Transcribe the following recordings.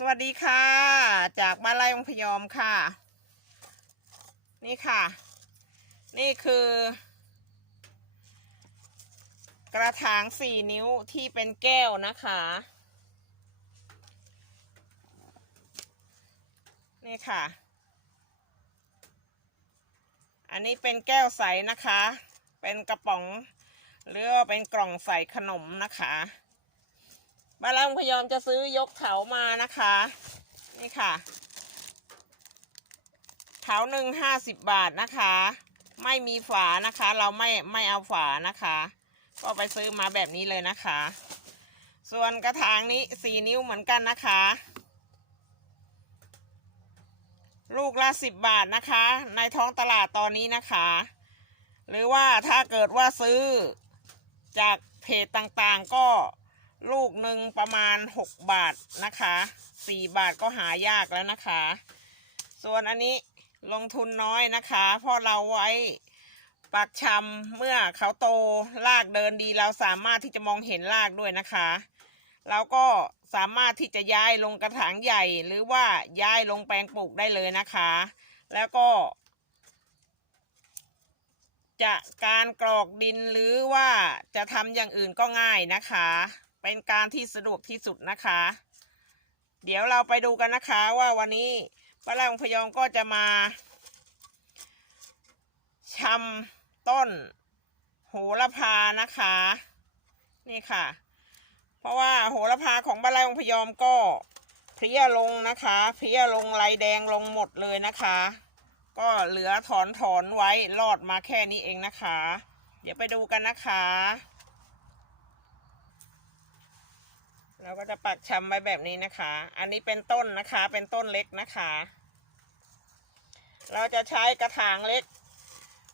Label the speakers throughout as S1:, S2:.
S1: สวัสดีค่ะ จากบ้านไร่องพยอมค่ะ นี่ค่ะ นี่คือ กระถางสี่นิ้วที่เป็นแก้วนะคะ นี่ค่ะ อันนี้เป็นแก้วใสนะคะ เป็นกระป๋องหรือเป็นกล่องใส่ขนมนะคะ บ้านเราพยอมจะซื้อยกเถามานะคะ นี่ค่ะ เถาหนึ่งห้าสิบบาทนะคะ ไม่มีฝานะคะ เราไม่ไม่เอาฝานะคะ ก็ไปซื้อมาแบบนี้เลยนะคะ ส่วนกระถางนี้สี่นิ้วเหมือนกันนะคะ ลูกละสิบบาทนะคะ ในท้องตลาดตอนนี้นะคะ หรือว่าถ้าเกิดว่าซื้อจากเพจต่างๆก็ ลูกหนึ่งประมาณ 6 บาทนะคะ4บาทก็หายากแล้วนะคะ ส่วนอันนี้ลงทุนน้อยนะคะเพราะเราไว้ปักชำเมื่อเขาโตรากเดินดีเราสามารถที่จะมองเห็นรากด้วยนะคะเราก็สามารถที่จะย้ายลงกระถางใหญ่ หรือว่าย้ายลงแปลงปลูกได้เลยนะคะ แล้วก็ จะการกรอกดินหรือว่าจะทำอย่างอื่นก็ง่ายนะคะ เป็นการที่สะดวกที่สุดนะคะ เดี๋ยวเราไปดูกันนะคะว่าวันนี้ป้าแรงพยองก็จะมาชำต้นโหระพานะคะ นี่ค่ะ เพราะว่าโหระพาของบ้านไร่องพยอมก็เพลี้ยลงนะคะเพลี้ยลงลายแดงลงหมดเลยนะคะ ก็เหลือถอนถอนไว้รอดมาแค่นี้เองนะคะ เดี๋ยวไปดูกันนะคะ เราก็จะปักชำไว้แบบนี้นะคะ อันนี้เป็นต้นนะคะ เป็นต้นเล็กนะคะ เราจะใช้กระถางเล็ก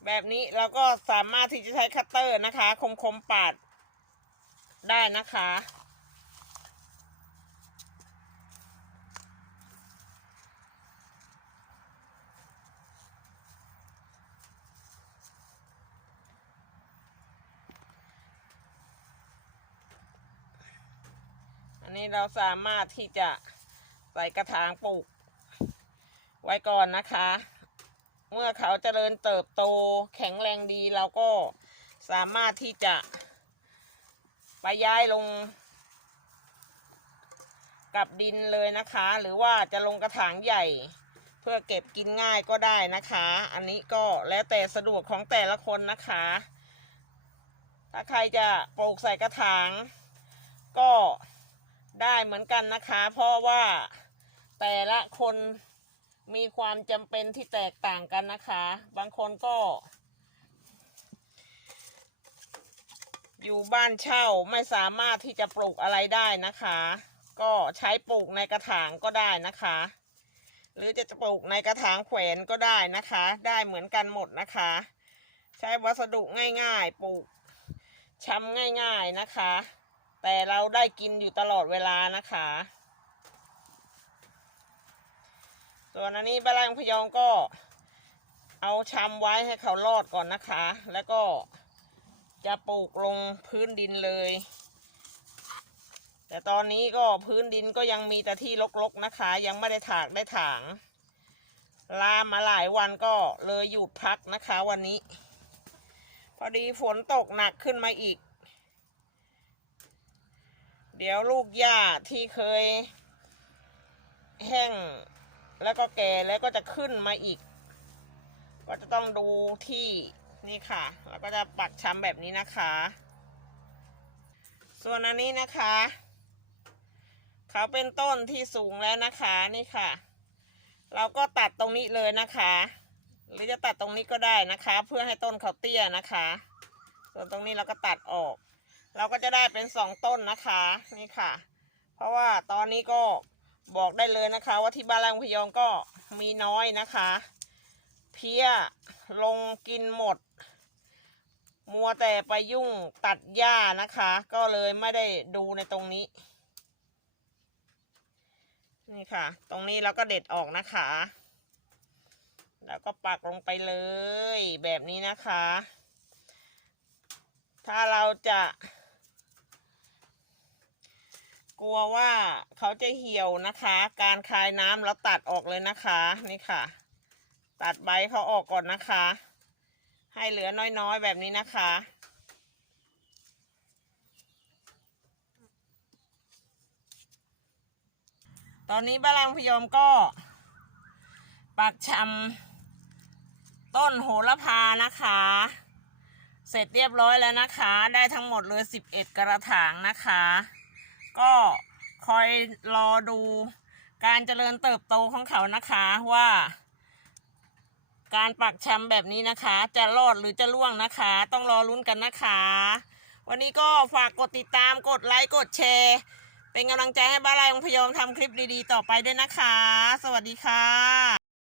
S1: แบบนี้เราก็สามารถที่จะใช้คัตเตอร์นะคะ คมคมๆปาดได้นะคะ เราสามารถที่จะใส่กระถางปลูก ไว้ก่อนนะคะ เมื่อเขาเจริญเติบโตแข็งแรงดีเราก็สามารถที่จะไปย้ายลง กับดินเลยนะคะ หรือว่าจะลงกระถางใหญ่ เพื่อเก็บกินง่ายก็ได้นะคะ อันนี้ก็แล้วแต่สะดวกของแต่ละคนนะคะ ถ้าใครจะปลูกใส่กระถางก็ ได้เหมือนกันนะคะ เพราะว่าแต่ละคนมีความจำเป็นที่แตกต่างกันนะคะ บางคนก็ อยู่บ้านเช่าไม่สามารถที่จะปลูกอะไรได้นะคะ ก็ใช้ปลูกในกระถางก็ได้นะคะ หรือจะปลูกในกระถางแขวนก็ได้นะคะ ได้เหมือนกันหมดนะคะ ใช้วัสดุง่ายๆ ปลูกชำง่าย ๆนะคะ แต่เราได้กินอยู่ตลอดเวลานะคะ ส่วนอันนี้บ้านไร่ของพยองก็เอาชำไว้ให้เขารอดก่อนนะคะ แล้วก็จะปลูกลงพื้นดินเลย แต่ตอนนี้ก็พื้นดินก็ยังมีแต่ที่รกๆนะคะ ยังไม่ได้ถากได้ถาง ลามาหลายวันก็เลยหยุดพักนะคะวันนี้ พอดีฝนตกหนักขึ้นมาอีก เดี๋ยวลูกหญ้าที่เคย แห้งแล้วก็แก่แล้วก็จะขึ้นมาอีก ก็จะต้องดูที่นี่ค่ะ แล้วก็จะปักช้ำแบบนี้นะคะ ส่วนอันนี้นะคะ เขาเป็นต้นที่สูงแล้วนะคะนี่ค่ะ เราก็ตัดตรงนี้เลยนะคะ หรือจะตัดตรงนี้ก็ได้นะคะ เพื่อให้ต้นเขาเตี้ยนะคะ ส่วนตรงนี้เราก็ตัดออก เราก็จะได้เป็นสองต้นนะคะนี่ค่ะ เพราะว่าตอนนี้ก็บอกได้เลยนะคะ ว่าที่บ้านแรงพยองก็มีน้อยนะคะ เพี้ยลงกินหมด มัวแต่ไปยุ่งตัดหญ้านะคะ ก็เลยไม่ได้ดูในตรงนี้ นี่ค่ะ ตรงนี้เราก็เด็ดออกนะคะ แล้วก็ปักลงไปเลยแบบนี้นะคะ ถ้าเราจะ กลัวว่าเขาจะเหี่ยวนะคะ การคายน้ำแล้วตัดออกเลยนะคะนี่ค่ะ ตัดใบเขาออกก่อนนะคะ ให้เหลือน้อยๆแบบนี้นะคะตอนนี้บาลังพยอมก็ ปักชำต้นโหระพานะคะ เสร็จเรียบร้อยแล้วนะคะ ได้ทั้งหมดเลย 11 กระถางนะคะ ก็คอยรอดูการเจริญเติบโตของเขานะคะว่า การปักชำแบบนี้นะคะ จะรอดหรือจะล่วงนะคะ ต้องรอลุ้นกันนะคะ วันนี้ก็ฝากกดติดตามกดไลค์กดแชร์ เป็นกำลังใจให้บ้านไรองพยอมทำคลิปดีๆ ต่อไปด้วยนะคะ สวัสดีค่ะ